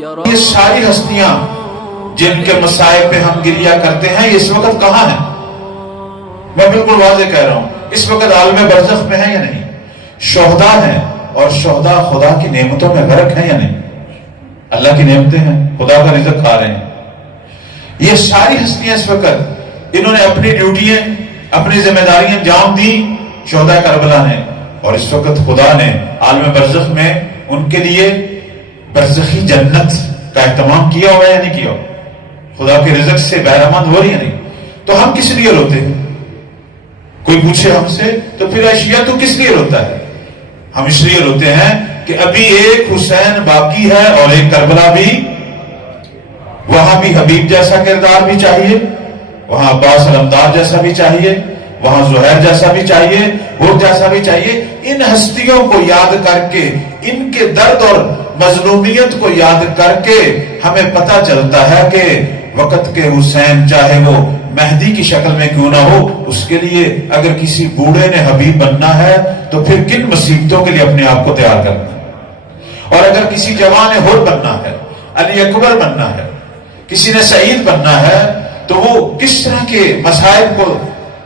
یہ ساری ہستیاں جن کے مسائب پہ ہم گریہ کرتے ہیں یہ اس وقت کہاں ہیں؟ میں بالکل واضح کہہ رہا ہوں، اس وقت عالم برزخ میں ہیں یا نہیں؟ شہداء ہیں، اور شہداء خدا کی نعمتوں میں غرق ہیں یا نہیں؟ اللہ کی نعمتیں ہیں، خدا کا رزق کھا رہے ہیں۔ یہ ساری ہستیاں اس وقت انہوں نے اپنی ڈیوٹیاں، اپنی ذمہ داریاں انجام دی شہداء کربلا نے، اور اس وقت خدا نے عالم برزخ میں ان کے لیے برزخی جنت کا اہتمام کیا ہوا ہے یا نہیں کیا ہوا؟ خدا کے رزق سے بہرمند ہو رہی ہے نہیں؟ تو ہم کس لیے روتے ہیں؟ کوئی پوچھے ہم سے تو پھر اشیاء تو کس لیے روتا ہے؟ ہم اس لیے روتے ہیں کہ ابھی ایک حسین باقی ہے اور ایک کربلا بھی، وہاں بھی حبیب جیسا کردار بھی چاہیے، وہاں عباس علمدار جیسا بھی چاہیے، وہاں زہیر جیسا بھی چاہیے، وہ جیسا بھی چاہیے۔ ان ہستیوں کو یاد کر کے، ان کے درد اور مظلومیت کو یاد کر کے ہمیں پتہ چلتا ہے کہ وقت کے حسین چاہے وہ مہدی کی شکل میں کیوں نہ ہو، اس کے لیے اگر کسی بوڑھے نے حبیب بننا ہے تو پھر کن مصیبتوں کے لیے اپنے آپ کو تیار کرنا ہے، اور اگر کسی جوان نے حر بننا ہے، علی اکبر بننا ہے، کسی نے سعید بننا ہے، تو وہ کس طرح کے مسائب کو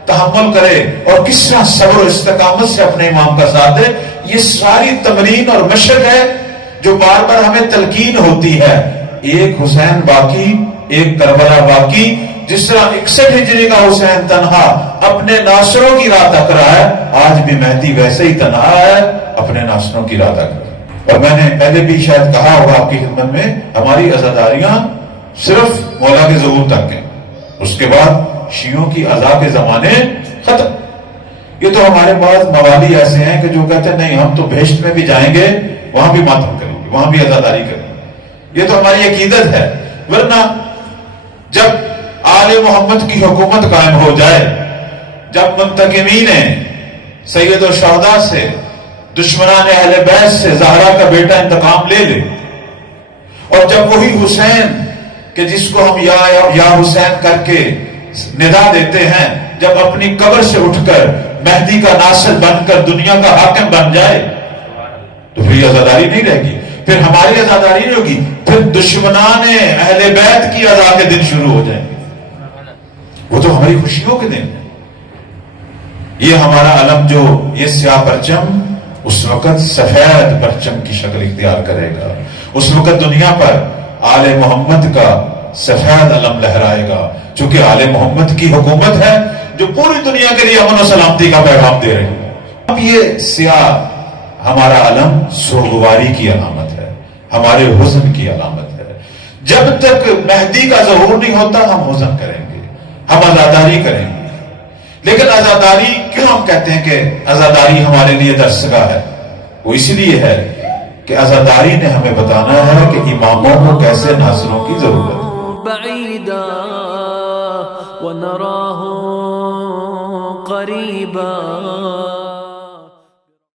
تحمل کرے اور کس طرح صبر و استقامت سے اپنے امام کا ساتھ دے۔ یہ ساری تمرین اور مشق ہے جو بار بار ہمیں تلقین ہوتی ہے۔ ایک حسین باقی، ایک کربلا باقی، جس طرح 61 ہجری کا حسین تنہا اپنے ناصروں کی راہ تک رہا ہے، آج بھی مہدی ویسے ہی تنہا ہے، اپنے ناصروں کی راہ تک رہا ہے۔ اور میں نے پہلے بھی شاید کہا ہوگا آپ کی خدمت میں، ہماری عزاداریاں صرف مولا کے ظہور تک ہیں، اس کے بعد شیعوں کی عزا کے زمانے ختم۔ یہ تو ہمارے بعض موالی ایسے ہیں کہ جو کہتے ہیں نہیں ہم تو بہشت میں بھی جائیں گے، وہاں بھی ماتم کریں گے، وہاں بھی عزاداری کریں گے۔ یہ تو ہماری عقیدت ہے، ورنہ جب آل محمد کی حکومت قائم ہو جائے، جب منتقمین سید الشہداء سے، دشمنان اہل بیت سے زہرا کا بیٹا انتقام لے لے، اور جب وہی حسین کہ جس کو ہم یا حسین کر کے ندا دیتے ہیں، جب اپنی قبر سے اٹھ کر مہدی کا ناصر بن کر دنیا کا حاکم بن جائے، تو پھر یہ عزاداری نہیں رہے گی، پھر ہماری عزاداری نہیں ہوگی، پھر دشمنان اہل بیت کی عزا کے دن شروع ہو جائیں گے۔ وہ تو ہماری خوشیوں کے دن ہیں۔ یہ ہمارا علم جو یہ سیاہ پرچم اس وقت سفید پرچم کی شکل اختیار کرے گا، اس وقت دنیا پر آل محمد کا سفید علم لہرائے گا، چونکہ آل محمد کی حکومت ہے جو پوری دنیا کے لیے امن و سلامتی کا پیغام دے رہی ہے۔ اب یہ سیاہ ہمارا علم سوگواری کی علامت ہے، ہمارے حزن کی علامت ہے۔ جب تک مہدی کا ظہور نہیں ہوتا ہم حزن کریں گے، ہم عزاداری کریں گے۔ لیکن عزاداری کیوں ہم کہتے ہیں کہ عزاداری ہمارے لیے درسگاہ ہے؟ وہ اسی لیے ہے کہ عزاداری نے ہمیں بتانا ہے کہ اماموں کو کیسے ناصروں کی ضرورت ہے۔ بعیدا ونراہ قریبا